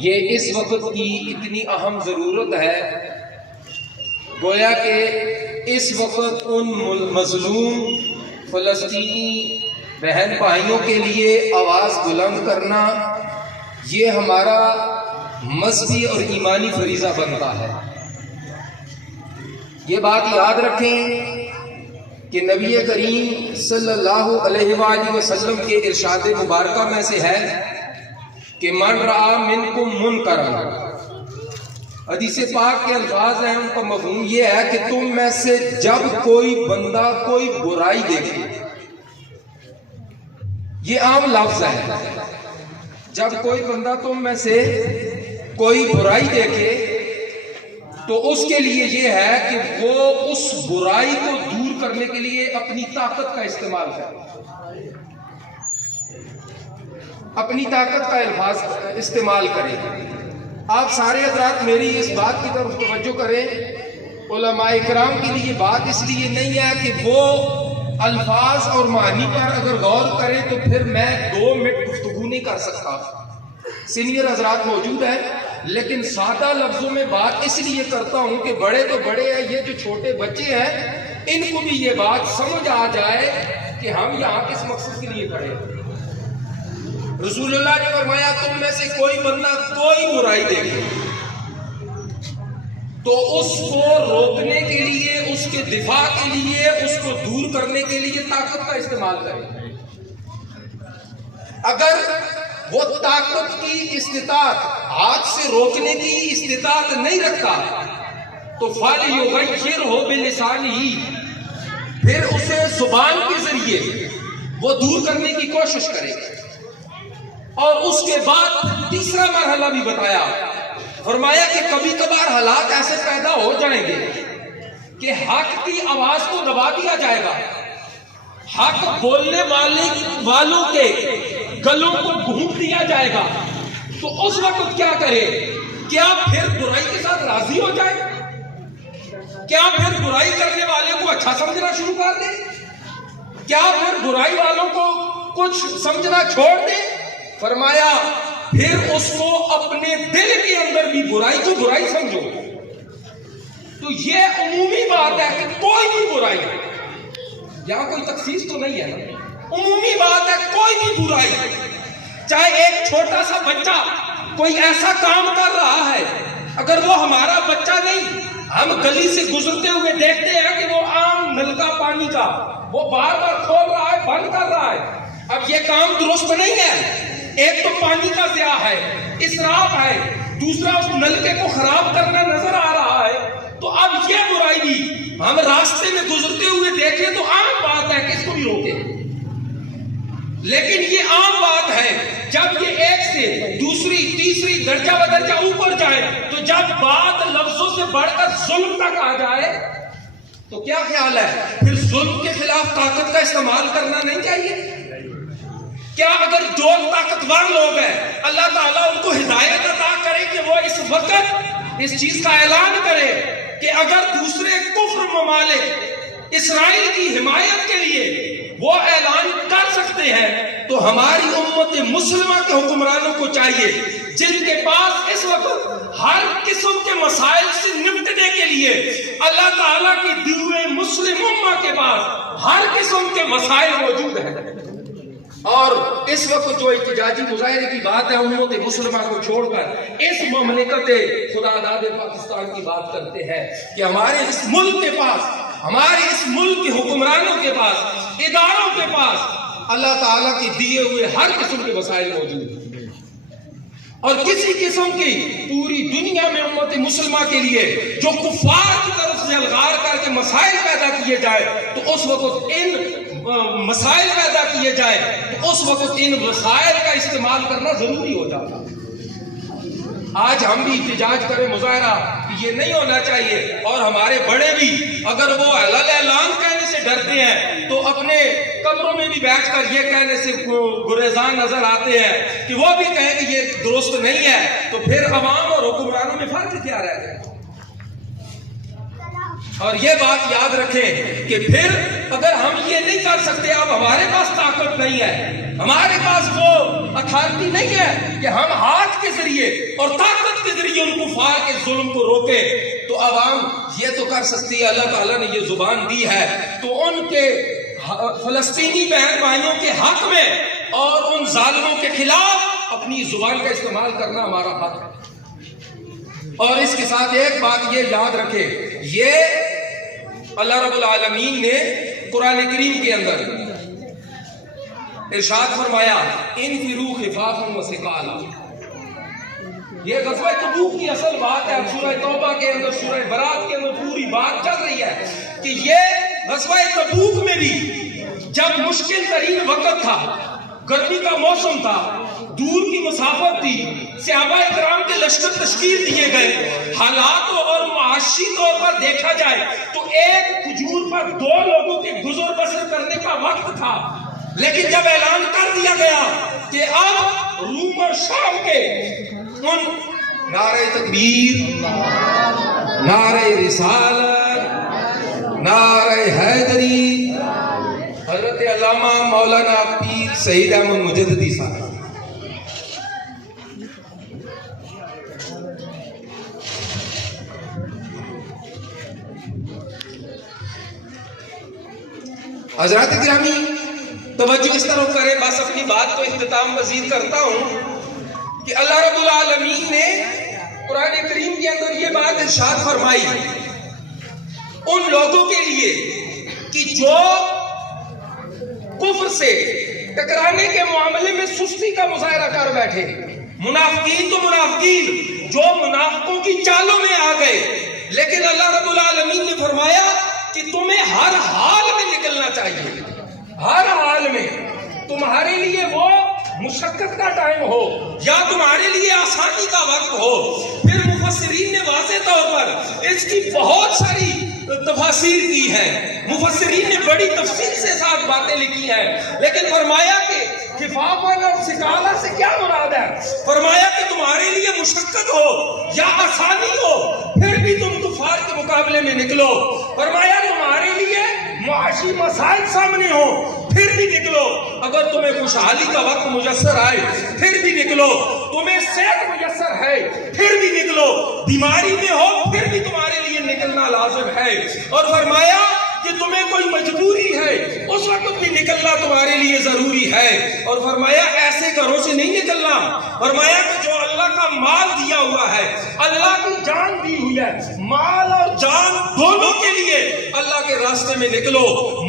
یہ اس وقت کی اتنی اہم ضرورت ہے، گویا کہ اس وقت ان مظلوم فلسطینی بہن بھائیوں کے لیے آواز بلند کرنا یہ ہمارا مذہبی اور ایمانی فریضہ بنتا ہے۔ یہ بات یاد رکھیں کہ نبی کریم صلی اللہ علیہ وآلہ وسلم کے ارشاد مبارکہ میں سے ہے کہ من رأى منکم منکرا، حدیث پاک کے الفاظ ہیں، ان کا مفہوم یہ ہے کہ تم میں سے جب کوئی بندہ کوئی برائی دیکھے، یہ عام لفظ ہے، جب کوئی بندہ تم میں سے کوئی برائی دیکھے تو اس کے لیے یہ ہے کہ وہ اس برائی کو دور کرنے کے لیے اپنی طاقت کا استعمال کرے، اپنی طاقت کا الفاظ استعمال کرے۔ آپ سارے حضرات میری اس بات کی طرف توجہ کریں، علماء کرام کے لیے بات اس لیے نہیں ہے کہ وہ الفاظ اور معنی پر اگر غور کریں تو پھر میں 2 منٹ گفتگو نہیں کر سکتا، سینئر حضرات موجود ہیں، لیکن سادہ لفظوں میں بات اس لیے کرتا ہوں کہ بڑے تو بڑے ہیں، یہ جو چھوٹے بچے ہیں ان کو بھی یہ بات سمجھ آ جائے کہ ہم یہاں کس مقصد کے لیے کھڑے ہیں۔ رسول اللہ نے فرمایا تم میں سے کوئی بندہ کوئی برائی دیکھے تو اس کو روکنے کے لیے، اس کے دفاع کے لیے، اس کو دور کرنے کے لیے طاقت کا استعمال کرے۔ اگر وہ طاقت کی استطاعت، ہاتھ سے روکنے کی استطاعت نہیں رکھتا تو فَلْيُغَيِّرْهُ بِلِسَانِهِ، پھر اسے زبان کے ذریعے وہ دور کرنے کی کوشش کرے۔ اور اس کے بعد تیسرا مرحلہ بھی بتایا، فرمایا کہ کبھی کبھار حالات ایسے پیدا ہو جائیں گے کہ حق کی آواز کو دبا دیا جائے گا، حق بولنے والوں کے گلوں کو گھونٹ دیا جائے گا، تو اس وقت کیا کرے؟ کیا پھر برائی کے ساتھ راضی ہو جائے؟ کیا پھر برائی کرنے والے کو اچھا سمجھنا شروع کر دے؟ کیا پھر برائی والوں کو کچھ سمجھنا چھوڑ دے؟ فرمایا پھر اس کو اپنے دل کے اندر بھی برائی کو برائی سمجھو۔ تو یہ عمومی بات ہے کہ کوئی بھی برائی، یہاں کوئی تخصیص تو نہیں ہے، عمومی بات ہے کوئی بھی برائی، چاہے ایک چھوٹا سا بچہ کوئی ایسا کام کر رہا ہے، اگر وہ ہمارا بچہ نہیں، ہم گلی سے گزرتے ہوئے دیکھتے ہیں کہ وہ عام نلکا پانی کا وہ بار بار کھول رہا ہے، بند کر رہا ہے، اب یہ کام درست نہیں ہے، ایک تو پانی کا ضیاع ہے، اسراف ہے، دوسرا اس نلکے کو خراب کرنا نظر آ رہا ہے، تو اب یہ برائی بھی ہم راستے میں گزرتے ہوئے دیکھیں تو عام بات ہے کہ اس کو بھی روکیں۔ لیکن یہ عام بات ہے جب یہ ایک سے دوسری تیسری درجہ بدرجہ اوپر جائے، تو جب بات لفظوں سے بڑھ کر ظلم تک آ جائے تو کیا خیال ہے؟ پھر ظلم کے خلاف طاقت کا استعمال کرنا نہیں چاہیے؟ کیا اگر جو طاقتور لوگ ہیں اللہ تعالیٰ ان کو ہدایت عطا کرے کہ وہ اس وقت اس چیز کا اعلان کرے کہ اگر دوسرے کفر ممالک اسرائیل کی حمایت کے لیے وہ اعلان کر سکتے ہیں، تو ہماری امت مسلمہ کے حکمرانوں کو چاہیے جن کے پاس اس وقت ہر قسم کے مسائل سے نمٹنے کے لیے اللہ تعالیٰ کی دی ہوئے مسلم امہ کے پاس ہر قسم کے مسائل موجود ہیں، اور اس وقت جو احتجاجی مظاہرے کی بات ہے امت مسلمہ کو چھوڑ کر اس مملکت خدا داد پاکستان کی بات کرتے ہیں کہ ہمارے اس ملک کے پاس، ہمارے اس ملک کے حکمرانوں کے پاس، اداروں کے پاس اللہ تعالیٰ کے دیے ہوئے ہر قسم کے مسائل موجود ہیں، اور کسی قسم کی پوری دنیا میں امت مسلمہ کے لیے جو کفار کی طرف سے الغار کر کے مسائل پیدا کیے جائے تو اس وقت ان مسائل پیدا کیے جائے تو اس وقت ان وسائل کا استعمال کرنا ضروری ہو جاتا۔ آج ہم بھی احتجاج کریں، مظاہرہ، یہ نہیں ہونا چاہیے، اور ہمارے بڑے بھی اگر وہ اعلان کہنے سے ڈرتے ہیں تو اپنے کمروں میں بھی بیٹھ کر یہ کہنے سے گریزان نظر آتے ہیں کہ وہ بھی کہیں کہ یہ درست نہیں ہے، تو پھر عوام اور حکمرانوں میں فرق کیا رہ گیا؟ اور یہ بات یاد رکھیں کہ پھر اگر ہم یہ نہیں کر سکتے، اب ہمارے پاس طاقت نہیں ہے، ہمارے پاس وہ اتھارٹی نہیں ہے کہ ہم ہاتھ کے ذریعے اور طاقت کے ذریعے ان کفار کے ظلم کو روکے، تو عوام یہ تو کر سکتی ہے، اللہ تعالیٰ نے یہ زبان دی ہے، تو ان کے فلسطینی بہن بھائیوں کے حق میں اور ان ظالموں کے خلاف اپنی زبان کا استعمال کرنا ہمارا حق ہے۔ اور اس کے ساتھ ایک بات یہ یاد رکھے، یہ اللہ رب العالمین نے قرآن کریم کے اندر ارشاد فرمایا انفروا خفافا وثقالا، یہ غزوہ تبوک کی اصل بات ہے۔ سورہ توبہ کے اندر، سورہ برات کے اندر پوری بات چل رہی ہے کہ یہ غزوہ تبوک میں بھی جب مشکل ترین وقت تھا، گرمی کا موسم تھا، دور کی مسافت تھی، صحابہ اکرام کے لشکر تشکیل دیے گئے، حالات اور معاشی طور پر دیکھا جائے تو ایک کھجور پر 2 لوگوں کے گزر بسر کرنے کا وقت تھا، لیکن جب اعلان کر دیا گیا کہ اب روم اور شام کے ان نعرہ تکبیر، نعرہ رسالت، نعرہ حیدری، حضرت علامہ مولانا پیر سعید احمد مجددی صاحب حضرات گرامی توجہ اس طرح کریں، بس اپنی بات کو اختتام مزید کرتا ہوں کہ اللہ رب العالمین نے قرآن کریم کے اندر یہ بات ارشاد فرمائی ان لوگوں کے لیے کہ جو کفر سے ٹکرانے کے معاملے میں سستی کا مظاہرہ کر بیٹھے، منافقین تو منافقین جو منافقوں کی چالوں میں آ گئے، لیکن اللہ رب العالمین نے فرمایا کہ تمہیں ہر حال میں نکلنا چاہیے، ہر حال میں، تمہارے لیے وہ مشقت کا ٹائم ہو یا تمہارے لیے آسانی کا وقت ہو۔ پھر مفسرین نے واضح طور پر اس کی بہت ساری تفاسیر کی ہے، مفسرین نے بڑی تفصیل سے ساتھ باتیں لکھی ہیں، لیکن فرمایا کہ خفافاً اور ثقالا سے کیا مراد ہے؟ فرمایا کہ تمہارے لیے مشقت ہو یا آسانی ہو، پھر بھی تم کفار کے مقابلے میں نکلو۔ فرمایا تمہارے لیے معاشی مسائل سامنے ہو، پھر بھی نکلو۔ اگر تمہیں خوشحالی کا وقت میسر آئے پھر بھی نکلو، تمہیں صحت میسر ہے پھر بھی نکلو، بیماری میں ہو پھر بھی تمہارے لیے نکلنا لازم ہے۔ اور فرمایا کہ تمہیں کوئی مجبوری ہے اس وقت بھی نکلنا تمہارے لیے ضروری ہے۔ اور فرمایا ایسے گھروں سے نہیں نکلنا، فرمایا کہ جو اللہ کا مال دیا ہوا ہے، اللہ کی جان دی ہوئی ہے، مال اور جان دونوں کے لیے اللہ کے راستے میں نکلو۔